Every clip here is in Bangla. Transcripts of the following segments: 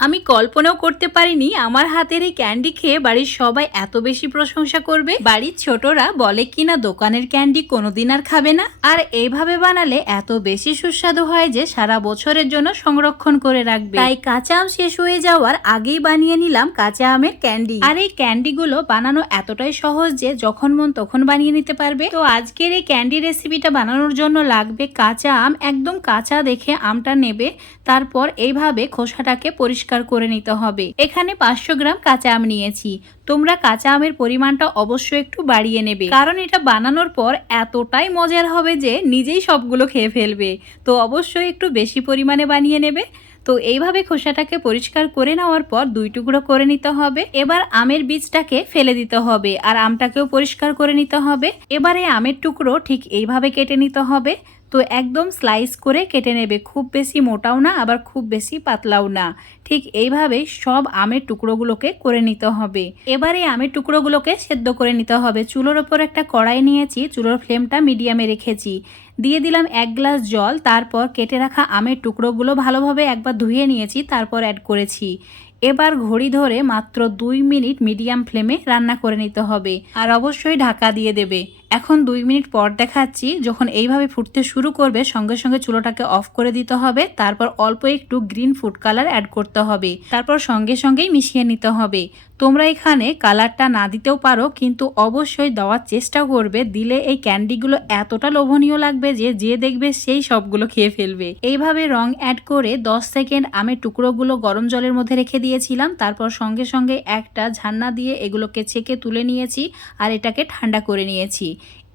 আমি কল্পনাও করতে পারিনি আমার হাতের এই ক্যান্ডি খেয়ে বাড়ির সবাই এত বেশি প্রশংসা করবে। বাড়ির ছোটরা বলে কিনা দোকানের ক্যান্ডি কোনোদিন আর খাবে না। আর এইভাবে বানালে এত বেশি সুস্বাদু হয় যে সারা বছরের জন্য সংরক্ষণ করে রাখবে। তাই কাঁচা আম শেষ হয়ে যাওয়ার আগেই বানিয়ে নিলাম কাঁচা আমের ক্যান্ডি। আর এই ক্যান্ডিগুলো বানানো এতটাই সহজ যে যখন মন তখন বানিয়ে নিতে পারবে। তো আজকের এই ক্যান্ডি রেসিপিটা বানানোর জন্য লাগবে কাঁচা আম। একদম কাঁচা দেখে আমটা নেবে, তারপর এইভাবে খোসাটাকে পরিষ্কার করে নিতে হবে। এখানে পাঁচশো গ্রাম কাঁচা আম নিয়েছি। তোমরা কাঁচা আমের পরিমাণটা অবশ্যই একটু বাড়িয়ে নেবে। কারণ এটা বানানোর পর এতটাই মজার হবে যে নিজেই সবগুলো খেয়ে ফেলবে। তো অবশ্যই একটু বেশি পরিমাণে বানিয়ে নেবে। তো এইভাবে খোসাটাকে পরিষ্কার করে নেওয়ার পর দুই টুকরো করে নিতে হবে। এবার আমের বীজটাকে ফেলে দিতে হবে আর আমটাকেও পরিষ্কার করে নিতে হবে। এবারে আমের টুকরো ঠিক এইভাবে কেটে নিতে হবে। তো একদম স্লাইস করে কেটে নেবে। খুব বেশি মোটাও না, আবার খুব বেশি পাতলাও না। ঠিক এইভাবে সব আমের টুকরোগুলোকে করে নিতে হবে। এবারে আমের টুকরোগুলোকে সেদ্ধ করে নিতে হবে। চুলোর ওপর একটা কড়াই নিয়েছি, চুলোর ফ্লেমটা মিডিয়ামে রেখেছি। দিয়ে দিলাম এক গ্লাস জল, তারপর কেটে রাখা আমের টুকরোগুলো ভালোভাবে একবার ধুয়ে নিয়েছি, তারপর অ্যাড করেছি। এবার ঘড়ি ধরে মাত্র দুই মিনিট মিডিয়াম ফ্লেমে রান্না করে নিতে হবে। আর অবশ্যই ঢাকা দিয়ে দেবে। এখন দুই মিনিট পর দেখাচ্ছি যখন এইভাবে ফুটতে শুরু করবে, সঙ্গে সঙ্গে চুলোটাকে অফ করে দিতে হবে, তারপর অল্প একটু গ্রিন ফুড কালার অ্যাড করতে হবে, তারপর সঙ্গে সঙ্গেই মিশিয়ে নিতে হবে। তোমরা এখানে কালারটা না দিতেও পারো, কিন্তু অবশ্যই দেওয়ার চেষ্টা করবে। দিলে এই ক্যান্ডিগুলো এতটা লোভনীয় লাগবে যে যে দেখবে সেই সবগুলো খেয়ে ফেলবে। এইভাবে রং অ্যাড করে 10 সেকেন্ড আমের টুকরোগুলো গরম জলের মধ্যে রেখে দিয়েছিলাম। তারপর সঙ্গে সঙ্গে একটা ঝান্না দিয়ে এগুলোকে ছেঁকে তুলে নিয়েছি আর এটাকে ঠান্ডা করে নিয়েছি।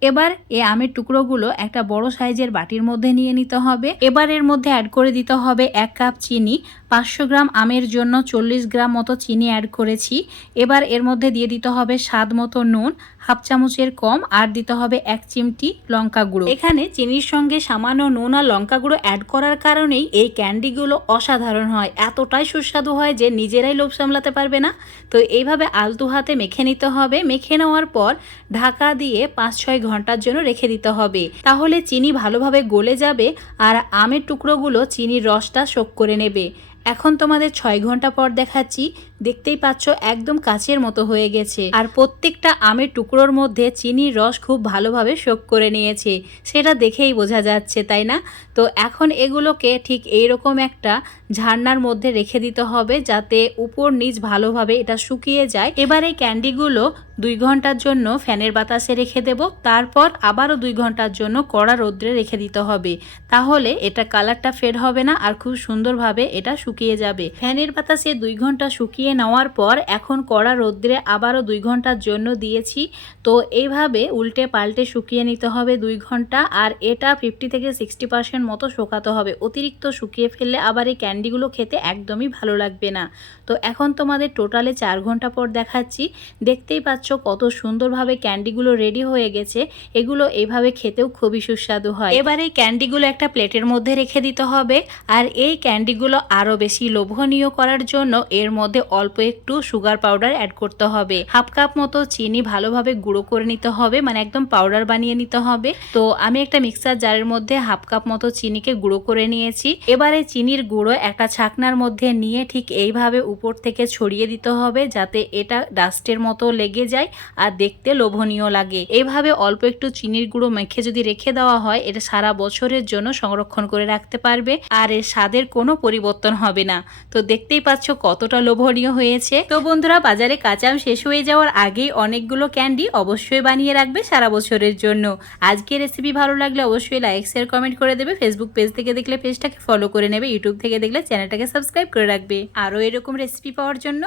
এবার এ আমের টুকরোগুলো একটা বড় সাইজের বাটির মধ্যে নিয়ে নিতে হবে। এবার এর মধ্যে অ্যাড করে দিতে হবে এক কাপ চিনি। পাঁচশো গ্রাম আমের জন্য চল্লিশ গ্রাম মতো চিনি অ্যাড করেছি। এবার এর মধ্যে দিয়ে দিতে হবে স্বাদ মতো নুন, হাফ চামচের কম, আর দিতে হবে এক চিমটি লঙ্কা গুঁড়ো। এখানে চিনির সঙ্গে সামান্য নুন আর লঙ্কা গুঁড়ো অ্যাড করার কারণেই এই ক্যান্ডিগুলো অসাধারণ হয়। এতটাই সুস্বাদু হয় যে নিজেরাই লোভ সামলাতে পারবে না। তো এইভাবে আলতু হাতে মেখে নিতে হবে। মেখে নেওয়ার পর ঢাকা দিয়ে পাঁচ ছয় ঘণ্টার জন্য রেখে দিতে হবে। তাহলে চিনি ভালোভাবে গলে যাবে আর আমের টুকরোগুলো চিনির রসটা শোক করে নেবে। এখন তোমাদের ছয় ঘণ্টা পর দেখাচ্ছি দেখতেই পাচ্ছ একদম কাচের মতো হয়ে গেছে। আর প্রত্যেকটা আমের টুকরোর মধ্যে চিনির রস খুব ভালোভাবে শোক করে নিয়েছে। সেটা দেখেই বোঝা যাচ্ছে, তাই না? তো এখন এগুলোকে ঠিক এইরকম একটা ঝাড়নার মধ্যে রেখে দিতে হবে যাতে উপর নিচ ভালোভাবে এটা শুকিয়ে যায়। এবার এই ক্যান্ডিগুলো দুই ঘণ্টার জন্য ফ্যানের বাতাসে রেখে দেব। তারপর আবারও দুই ঘণ্টার জন্য কড়া রৌদ্রে রেখে দিতে হবে। তাহলে এটা কালারটা ফেড হবে না আর খুব সুন্দরভাবে এটা শুকিয়ে যাবে। ফ্যানের বাতাসে দুই ঘণ্টা শুকিয়ে নেওয়ার পর এখন কড়া রৌদ্রে আবারও দুই ঘণ্টার জন্য দিয়েছি। তো এইভাবে উল্টে পাল্টে শুকিয়ে নিতে হবে দুই ঘণ্টা আর এটা ফিফটি থেকে সিক্সটি পার্সেন্ট মতো শুকাতে হবে। অতিরিক্ত শুকিয়ে ফেললে আবার এই ক্যান্ডিগুলো খেতে একদমই ভালো লাগবে না। তো এখন তোমাদের টোটালে চার ঘণ্টা পর দেখাচ্ছি। দেখতেই পাচ্ছ কত সুন্দরভাবে ক্যান্ডিগুলো রেডি হয়ে গেছে। এগুলো এইভাবে খেতেও খুবই সুস্বাদু হয়। এবার এই ক্যান্ডিগুলো একটা প্লেটের মধ্যে রেখে দিতে হবে। আর এই ক্যান্ডিগুলো আরও বেশি লোভনীয় করার জন্য এর মধ্যে অল্প একটু সুগার পাউডার অ্যাড করতে হবে। হাফ কাপ মতো চিনি ভালোভাবে গুঁড়ো করে নিতে হবে মানে একদম পাউডার বানিয়ে নিতে হবে। তো আমি একটা মিক্সার জারের মধ্যে হাফ কাপ মতো চিনিকে গুঁড়ো করে নিয়েছি। এবারে চিনির গুঁড়ো একটা ছাকনার মধ্যে নিয়ে ঠিক এইভাবে উপর থেকে ছড়িয়ে দিতে হবে, যাতে এটা ডাস্টের মতো লেগে যায় আর দেখতে লোভনীয় লাগে। এইভাবে অল্প একটু চিনির গুঁড়ো মেখে যদি রেখে দেওয়া হয়, এটা সারা বছরের জন্য সংরক্ষণ করে রাখতে পারবে। আর এর স্বাদের কোনো পরিবর্তন হবে না। তো দেখতেই পাচ্ছ কতটা লোভনীয় হয়েছে। তো বন্ধুরা, বাজারে কাঁচা আম শেষ হয়ে যাওয়ার আগেই অনেকগুলো ক্যান্ডি অবশ্যই বানিয়ে রাখবে সারা বছরের জন্য। আজকে রেসিপি ভালো লাগলে অবশ্যই লাইক শেয়ার কমেন্ট করে দেবে। ফেসবুক পেজ থেকে দেখলে পেজটাকে ফলো করে নেবে। ইউটিউব থেকে দেখলে চ্যানেলটাকে সাবস্ক্রাইব করে রাখবে। আরও এরকম রেসিপি পাওয়ার জন্য